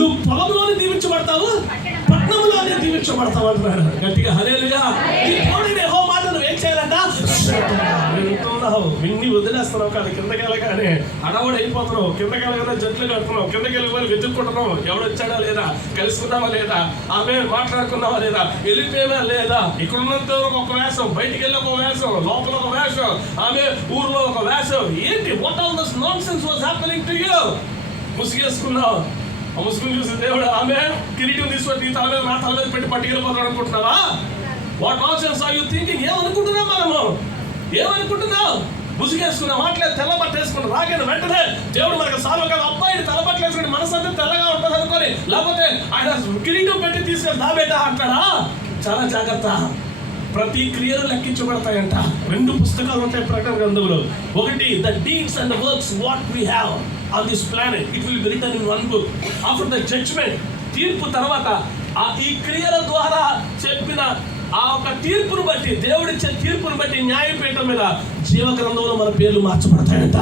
నువ్వు పొలంలోనే దీవించబడతావు పట్టణంలోనే దీవించబడతావు అంటున్నాడు. గట్టిగా హరేలుగా ఈ తోడిని హో మాట నువ్వు ఏం చేయాలంట వింటున్నావు విన్ని వదిలేస్తున్నావు కాదు కిందకి వెళ్ళగానే అడవాడు అయిపోతున్నావు కిందకి వెళ్ళగానే జట్లు కడుతున్నావు కిందకి వెళ్ళి వెతుక్కుంటున్నావు. ఎవడొచ్చాడా లేదా కలుసుకున్నావా లేదా ఆమె మాట్లాడుకున్నావా లేదా వెళ్ళిపోయావా లేదా? ఇక్కడ ఉన్నంత వరకు ఒక వేషం బయటికి వెళ్ళి ఒక వేషం లోపల ఒక వేషం ఆమె ఊర్లో ఒక వేషం. ఏంటి what all this nonsense was happening to you ముసుగేసుకున్నావు. ఆ ముసుగుని చూసి దేవుడు ఆమె కిరీటం తీసుకొని నీ తల మీద నా తల మీద పెట్టి పట్టుకెళ్ళిపోతాడు అనుకుంటున్నావా? What options are you thinking ఏమనుకుంటున్నాం మనము? ఏమనుకుంటున్నావు ముసుగేసుకున్న మాట్లేదు తెల్ల బట్ట వేసుకుని రాగానే వెంటనే దేవుడు మనకు సాల్వ కాదు. అబ్బాయి తెల్ల బట్టలు వేసుకుని మనసు అంతా తెల్లగా ఉంటుంది అనుకోని లేకపోతే ఆయన కిరీటం పెట్టి తీసుకెళ్ళి దాబేట అంటాడా? చాలా జాగ్రత్త. ప్రతి క్రియలు లెక్కించబడతాయంట. రెండు పుస్తకాలు ఉంటాయి ప్రకటన గ్రంథంలో. ఒకటి the deeds and the works what we have on this planet it will be return in one book after the judgement తీర్పు తర్వాత ఆ ఈ క్రియల ద్వారా చెప్పిన ఆ ఒక తీర్పును బట్టి దేవుడిచ్చే తీర్పును బట్టి న్యాయపీఠం మీద జీవ గ్రంథంలో మన పేర్లు మార్చబడతాయంట.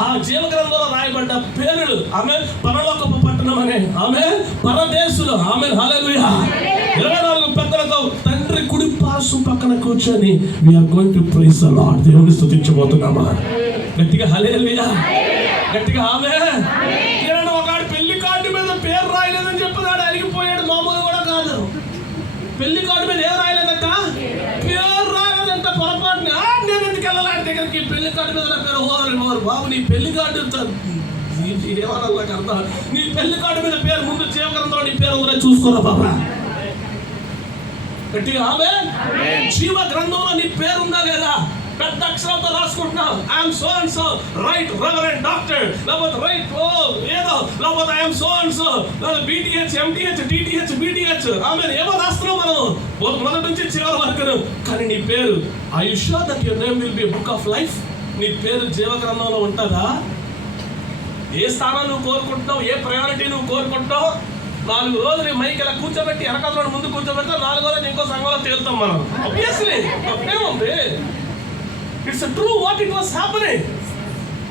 ఆ జీవ గ్రంథంలో రాయబడ్డ పేర్లు ఆమె పరలోకపు పట్టణం అనే ఆమె పరదేశులు ఆమె హలలుయా ఇరవై నాలుగు పెద్దలతో తండ్రి కుడి పార్శ్వ పక్కన కూర్చొని we are going to praise the lord దేవుని స్తుతించబోతున్నామా? గట్టిగా హల్లెలూయా. గట్టిగా ఆమె నేను ఒకడు పెళ్ళి కార్డు మీద పేరు రాయలేదని చెప్పినాడు అలిగిపోయాడు మామూలు కూడా కాదు. పెళ్ళి కార్డు మీద ఏం రాయలేదంట? పేరు రాయలేదంట పొరపాటుని. "ఆ, నేను ఎందుకు వెళ్ళాలి దగ్గరికి? పెళ్ళి కార్డు మీద నా పేరు ఓరు ఓరు బాబు నీ పెళ్ళి కార్డు ఏమన్నా నాకు అర్థం నీ పెళ్ళి కార్డు మీద పేరు ముందు జీవగ్రంథంలో నీ పేరు ఉందా? చూసుకోరా బాబా. గట్టిగా ఆమె? జీవ గ్రంథంలో నీ పేరు ఉందా లేదా? పెద్ద అక్షరాలతో రాసుకుంటున్నావు. I'm so and so right reverend doctor లేకపోతే రైట్ ఓ ఏదో. లేకపోతే I'm so and so BTH MTH DTH BTH ఆమె ఏమో రాస్తున్నావు మనం. మొదటి నుంచి చివరి వరకు. కానీ నీ పేరు I sure that your name will be book of life. నీ పేరు జీవ గ్రంథంలో ఉంటుందా? ఏ స్థానం నువ్వు కోరుకుంటున్నావు? ఏ ప్రయారిటీ నువ్వు కోరుకుంటున్నావు? నాలుగు రోజులు మైక్ ఇలా కూర్చోబెట్టి వెనకాల ముందు కూర్చోబెడితే నాలుగో రోజు ఇంకో సంఘంలో తేలుతాం మనం. ఆబ్వియస్లీ తప్పేముంది it's true what it was happening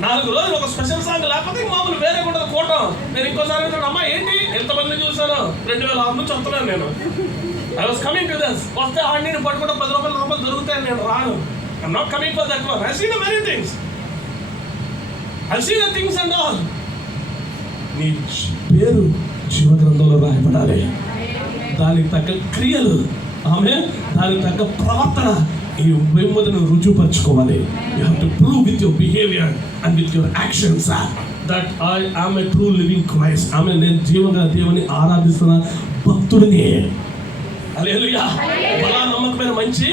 నాలుగు రోజులు ఒక స్పెషల్ సాంగ్ లేకపోతే మామూలు వేరే కూడా కోటం. నేను ఇంకోసారి అంటాను అమ్మా ఏంటి? ఎంతమంది చూసాను రెండు వేల ఆరు నుంచి వస్తున్నాను నేను. I was coming to this వస్తే ఆడిని పట్టుకుంటే పది రూపాయలు రూపాయలు దొరుకుతాయి నేను రాను. I'm not coming for that one I seen many things I seen the things and all నీ పేరు జీవ గ్రంథంలో రాయబడాలి. దానికి తగ్గ క్రియలు ఆమె దానికి తగ్గ ప్రవర్తన ఈ వెంబడిని రుజుపరచుకోవాలి you have to prove with your behaviour and with your actions that I am true living Christ amen నేను జీవంగా దేవుని ఆరాధిస్తున్న భక్తుడిని. బలా నమ్మకమైన మంచి.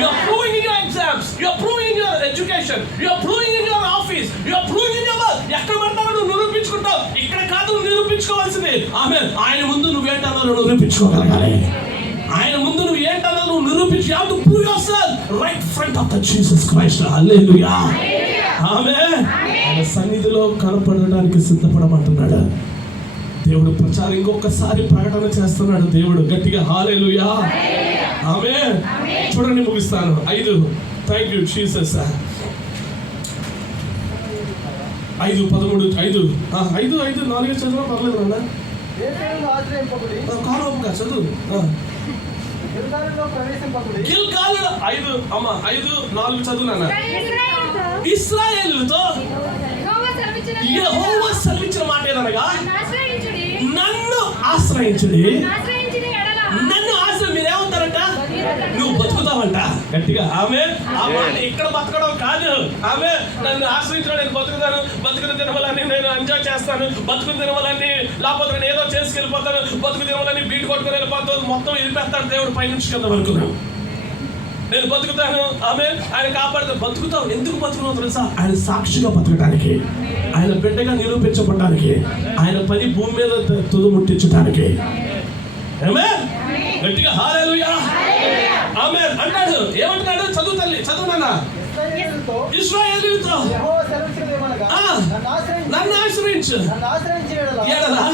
You are proving in your exams you are proving in your education you are proving in your office you are proving in your ఎక్కడ నిరూపించుకుంటావు ఇక్కడ కాదు నిరూపించుకోవాల్సింది. ఆమె ఆయన ముందు నువ్వేంటన్నా నువ్వు నిరూపించుకోగలగాలి? ఆయన ముందు నువ్వు ఏంటన్నా నువ్వు నిరూపించి you to prove yourself right front of the Jesus Christ hallelujah amen ఆయన సన్నిధిలో కనపడడానికి సిద్ధపడమంటున్నాడు. దేవుడు ప్రచారం ఇంకొకసారి ప్రకటన చేస్తున్నాడు. దేవుడు గట్టిగా హాలేలుయా ఆమె చూడండి ముగిస్తాను. ఐదు. థ్యాంక్ యూ జీసస్ ఐదు పదమూడు ఐదు. ఐదు ఐదు నాలుగు చదువు పర్లేదు నాన్న. ఆ, కాలువగా చదువు. ఆ. గిరిదారిలో ప్రవేశింపకుడి గిల్గాలు ఐదు అమ్మ ఐదు నాలుగు చదువు నాన్న. ఇస్రాయేలుతో. యెహోవా సెలవిచ్చిన మాట ఏదనగా? నన్ను ఆశ్రయించుడి నన్ను ఆశ్రయించుడి నన్ను ఆశ్రయించిన ఎడల నన్ను ఆశ్రయం మీరేమంటారంట నువ్వు బతుకుతావంట గట్టిగా ఆమె ఇక్కడ బతకడం కాదు ఆమె నన్ను ఆశ్రయించడం నేను బతుకుతాను బతుకుని తినవాలని నేను ఎంజాయ్ చేస్తాను బతుకుని తినవాలని లేకపోతే నేను ఏదో చేసుకెళ్ళిపోతాను బతుకు తినవాలని బీట్ కొట్టుకుని వెళ్ళిపోతాను మొత్తం వెళ్ళిపోతాడు దేవుడు పైనుంచి కింద వరకు. నేను బతుకుతాను ఆమె ఆయన కాపాడితే బతుకుతావు ఎందుకు బతుకున్నావు తెలుసా? ఆయన సాక్షిగా బతకడానికి ఆయన బిడ్డగా నిరూపించబడడానికి ఆయన పని భూమి మీద తుదముట్టించడానికి గట్టిగా హాలేలుయా ఆమె అంటాడు ఏమంటాడు చదువు తల్లి చదువు నాన్న. ఇస్రాయేలీతో ఆ. నన్ను ఆశ్రయించు. ఎడలా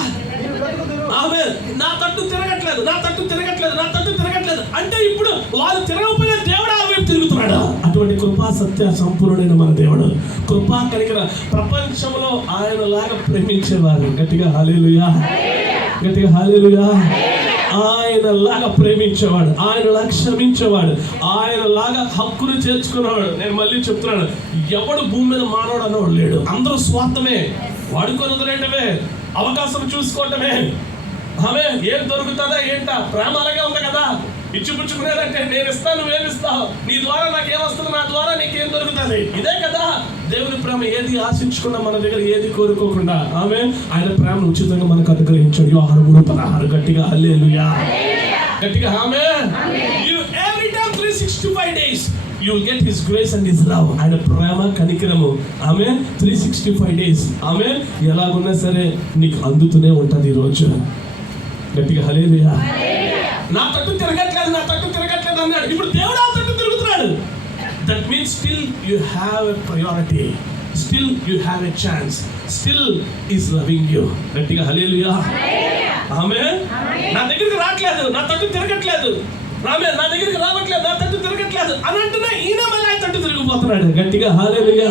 ఆమె నా తట్టు తిరగట్లేదు నా తట్టు తిరగట్లేదు నా తట్టు తిరగట్లేదు. అంటే ఇప్పుడు వాళ్ళు తిరగకపోయినా దేవుడు ఆ వైపు తిరుగుతున్నాడు? అటువంటి కృపా సత్య సంపూర్ణుడైన మన దేవుడు. కృపా కలిగిన ప్రపంచంలో ఆయన లాగా ప్రేమించేవారు గట్టిగా హాలేలుయా. గట్టిగా హాలేలుయా. ఆయనలాగా ప్రేమించేవాడు ఆయనలాగా క్షమించేవాడు ఆయనలాగా హక్కును చేర్చుకునేవాడు. నేను మళ్ళీ చెప్తున్నాను ఎవడు భూమి మీద మానవుడు అన్నవాడు లేడు. అందరూ స్వార్థమే వాడుకొని వదిలేయటమే అవకాశం చూసుకోవటమే. ఆమె ఏం దొరుకుతుందా ఏంటా? ప్రేమ అలాగే ఉంది కదా. ఇచ్చిపుచ్చుకునేదంటే నేను ఇస్తాను నువ్వేమిస్తావు నీ ద్వారా నాకు ఏమొస్తుంది నా ద్వారా నీకేం దొరుకుతుంది? ఇదే కదా. దేవుని ప్రేమ ఏది ఆశించకుండా మన దగ్గర ఏది కోరుకోకుండా ఆమె ఆయన ప్రేమ ఉచితంగా మనకు అనుగ్రహించాడు. యోహాను మూడు పదహారు. గట్టిగా హల్లేలుయా. గట్టిగా amen you every time three sixty five days you will get his grace and his love ఆయన ప్రేమ కనికరము. ఆమె త్రీ సిక్స్టీ ఫైవ్ డేస్ ఆమె ఎలాగున్నా సరే నీకు అందుతూనే ఉంటుంది ఈ రోజు. గట్టిగా హలేలుయా నా తట్టు తిరగట్లేదు నా తట్టు తిరగట్లేదు అన్నాడు. ఇప్పుడు దేవుడు that means still you have a priority still you have a chance still is loving you గట్టిగా హలేలుయా ఆమె నా దగ్గరికి రావట్లేదు. నా తట్టు తిరగట్లేదు. రామే నా దగ్గరికి రావట్లేదు. నా తట్టు తిరగట్లేదు. అని అంటున్నా ఈయన మళ్ళీ ఆయన తట్టు తిరిగిపోతున్నాడు. గట్టిగా హాలేలుగా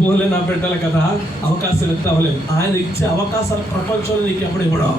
పోలే నా బిడ్డల కదా. అవకాశాలు ఎత్తావలేదు ఆయన ఇచ్చే అవకాశాలు ప్రపంచంలో నీకు ఎప్పుడు ఇవ్వడం?